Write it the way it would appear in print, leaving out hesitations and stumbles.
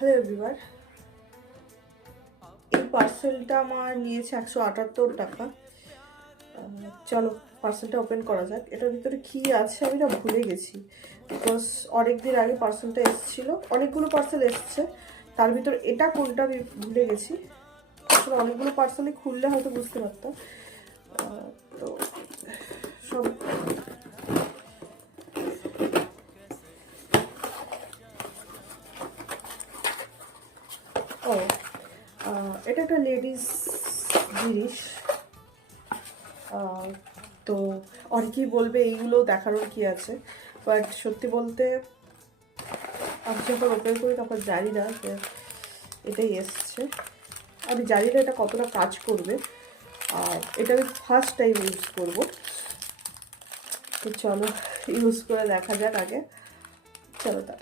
Hello everyone, এই পার্সেলটা আমার নিয়েছে 178 টাকা। চলো পার্সেলটা ওপেন করা যাক। এটার ভিতরে কি আছে আমি না ভুলে গেছি, বিকজ অনেকদিন আগে পার্সেলটা এসেছিলো। অনেকগুলো পার্সেল এসছে, তার ভিতরে এটা কোনটা আমি ভুলে গেছি। আসলে অনেকগুলো পার্সেলই খুললে হয়তো বুঝতে পারতাম। তো সব ও এটা একটা লেডিস জিনিস। তো অনেকেই বলবে এইগুলো দেখানোর কি আছে, বাট সত্যি বলতে আমি যখন ওপেন করি তখন জানি না যে এটাই এসছে। আমি জানি না এটা কতটা কাজ করবে, আর এটা আমি ফার্স্ট টাইম ইউজ করবো। তো চলো ইউজ করে দেখা যাক আগে। চলো তার